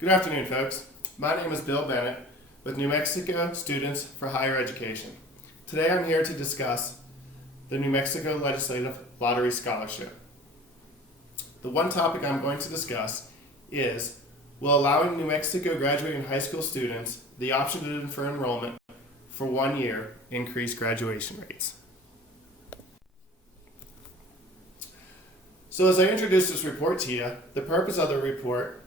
Good afternoon, folks. My name is Bill Bennett with New Mexico Students for Higher Education. Today I'm here to discuss the New Mexico Legislative Lottery Scholarship. The one topic I'm going to discuss is, will allowing New Mexico graduating high school students the option to defer enrollment for 1 year increase graduation rates? So as I introduce this report to you, the purpose of the report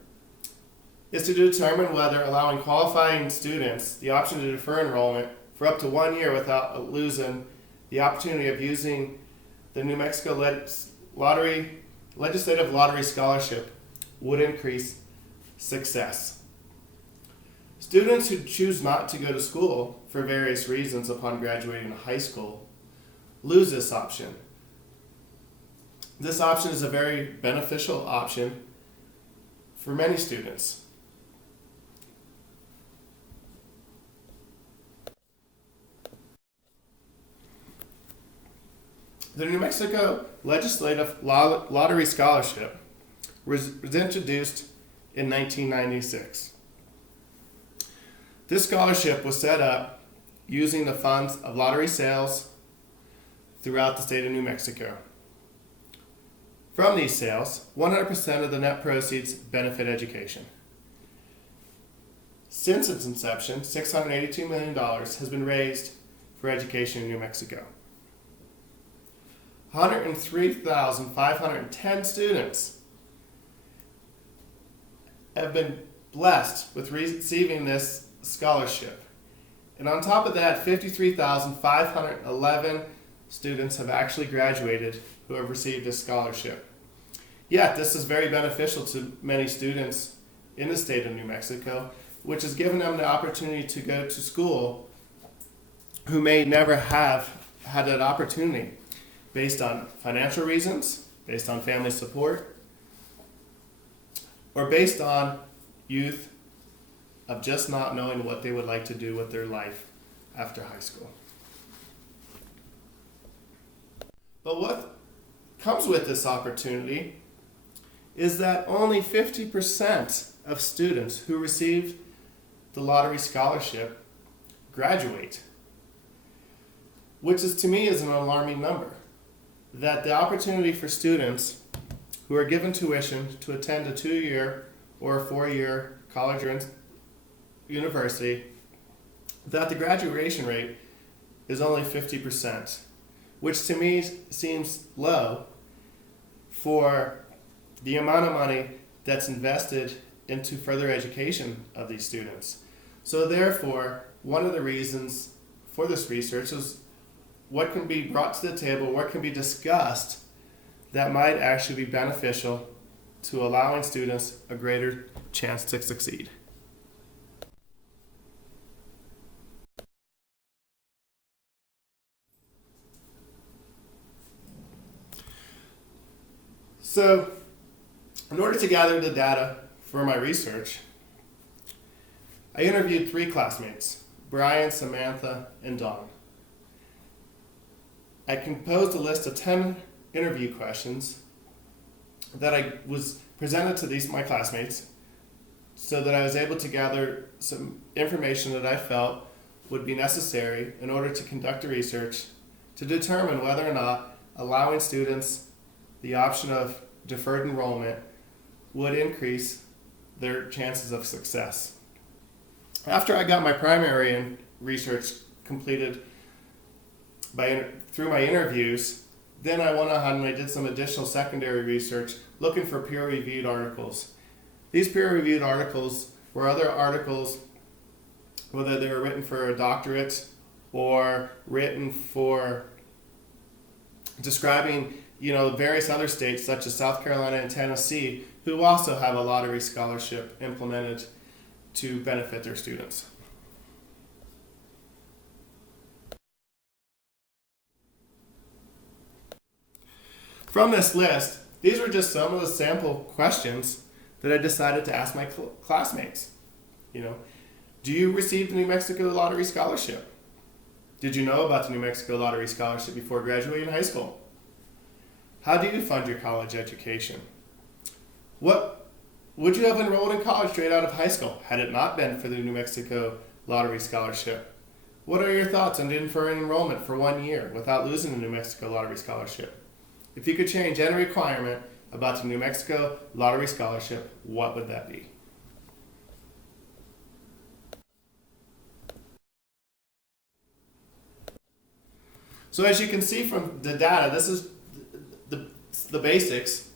is to determine whether allowing qualifying students the option to defer enrollment for up to 1 year without losing the opportunity of using the New Mexico Legislative Lottery Scholarship would increase success. Students who choose not to go to school for various reasons upon graduating high school lose this option. This option is a very beneficial option for many students. The New Mexico Legislative Lottery Scholarship was introduced in 1996. This scholarship was set up using the funds of lottery sales throughout the state of New Mexico. From these sales, 100% of the net proceeds benefit education. Since its inception, $682 million has been raised for education in New Mexico. 103,510 students have been blessed with receiving this scholarship. And on top of that, 53,511 students have actually graduated who have received this scholarship. Yet, this is very beneficial to many students in the state of New Mexico, which has given them the opportunity to go to school who may never have had that opportunity, based on financial reasons, based on family support, or based on youth of just not knowing what they would like to do with their life after high school. But what comes with this opportunity is that only 50% of students who receive the lottery scholarship graduate, which is, to me, is an alarming number. That the opportunity for students who are given tuition to attend a 2-year or a 4-year college or university, that the graduation rate is only 50%, which to me seems low for the amount of money that's invested into further education of these students. So therefore, one of the reasons for this research is what can be brought to the table, what can be discussed that might actually be beneficial to allowing students a greater chance to succeed. So, in order to gather the data for my research, I interviewed 3 classmates, Brian, Samantha, and Dawn. I composed a list of 10 interview questions that I was presented to my classmates so that I was able to gather some information that I felt would be necessary in order to conduct the research to determine whether or not allowing students the option of deferred enrollment would increase their chances of success. After I got my primary research completed through my interviews, then I went ahead and I did some additional secondary research looking for peer-reviewed articles. These peer-reviewed articles were other articles, whether they were written for a doctorate or written for describing various other states such as South Carolina and Tennessee, who also have a lottery scholarship implemented to benefit their students. From this list, these were just some of the sample questions that I decided to ask my classmates. Do you receive the New Mexico Lottery Scholarship? Did you know about the New Mexico Lottery Scholarship before graduating high school? How do you fund your college education? What Would you have enrolled in college straight out of high school had it not been for the New Mexico Lottery Scholarship? What are your thoughts on deferring enrollment for 1 year without losing the New Mexico Lottery Scholarship? If you could change any requirement about the New Mexico Lottery Scholarship, what would that be? So as you can see from the data, this is the basics.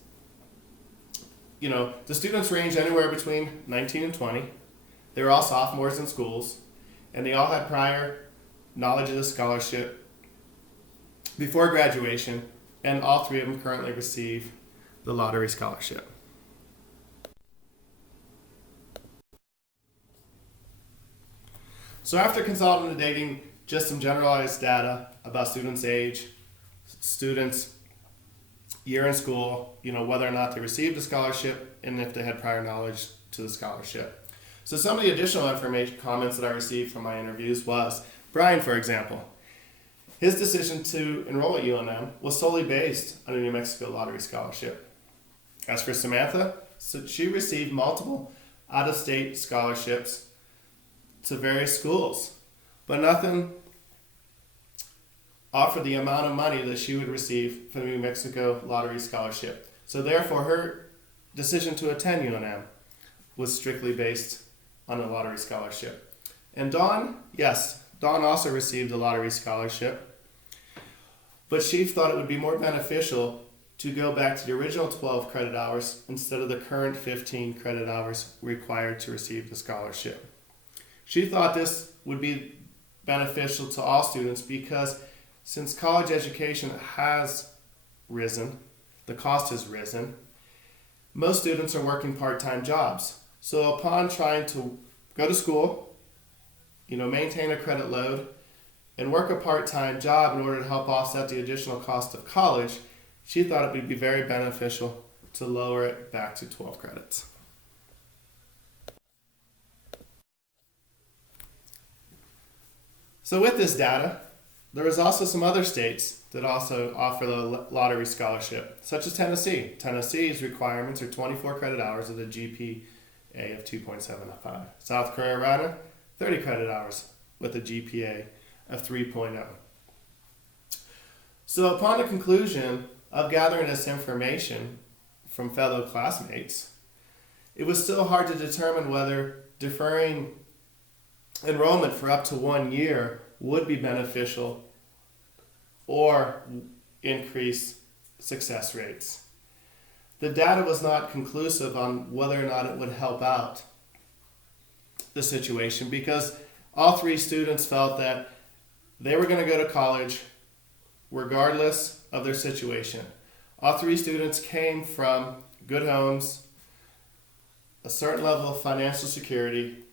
You know, the students range anywhere between 19 and 20. They were all sophomores in schools, and they all had prior knowledge of the scholarship before graduation, and all three of them currently receive the lottery scholarship. So after consolidating just some generalized data about students' age, students' year in school, you know, whether or not they received a scholarship, and if they had prior knowledge to the scholarship. So some of the additional information comments that I received from my interviews was, Brian, for example, his decision to enroll at UNM was solely based on a New Mexico Lottery Scholarship. As for Samantha, so she received multiple out-of-state scholarships to various schools, but nothing offered the amount of money that she would receive from the New Mexico Lottery Scholarship. So therefore, her decision to attend UNM was strictly based on a lottery scholarship. And Dawn, yes, Dawn also received a lottery scholarship, but she thought it would be more beneficial to go back to the original 12 credit hours instead of the current 15 credit hours required to receive the scholarship. She thought this would be beneficial to all students because since college education has risen, the cost has risen, most students are working part-time jobs. So upon trying to go to school, you know, maintain a credit load, and work a part-time job in order to help offset the additional cost of college, she thought it would be very beneficial to lower it back to 12 credits. So with this data, there is also some other states that also offer the lottery scholarship, such as Tennessee. Tennessee's requirements are 24 credit hours with a GPA of 2.75. South Carolina, 30 credit hours with a GPA of 3.0. So upon the conclusion of gathering this information from fellow classmates, it was still hard to determine whether deferring enrollment for up to 1 year would be beneficial or increase success rates. The data was not conclusive on whether or not it would help out the situation because all three students felt that they were going to go to college regardless of their situation. All three students came from good homes, a certain level of financial security,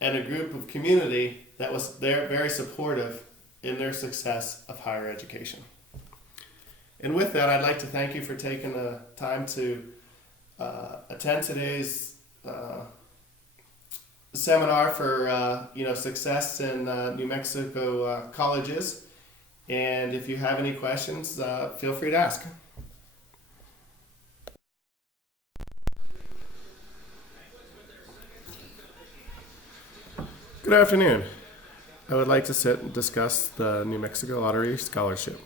and a group of community that was there very supportive in their success of higher education. And with that, I'd like to thank you for taking the time to attend today's seminar for success in New Mexico colleges. And if you have any questions, feel free to ask. Good afternoon. I would like to sit and discuss the New Mexico Lottery Scholarship.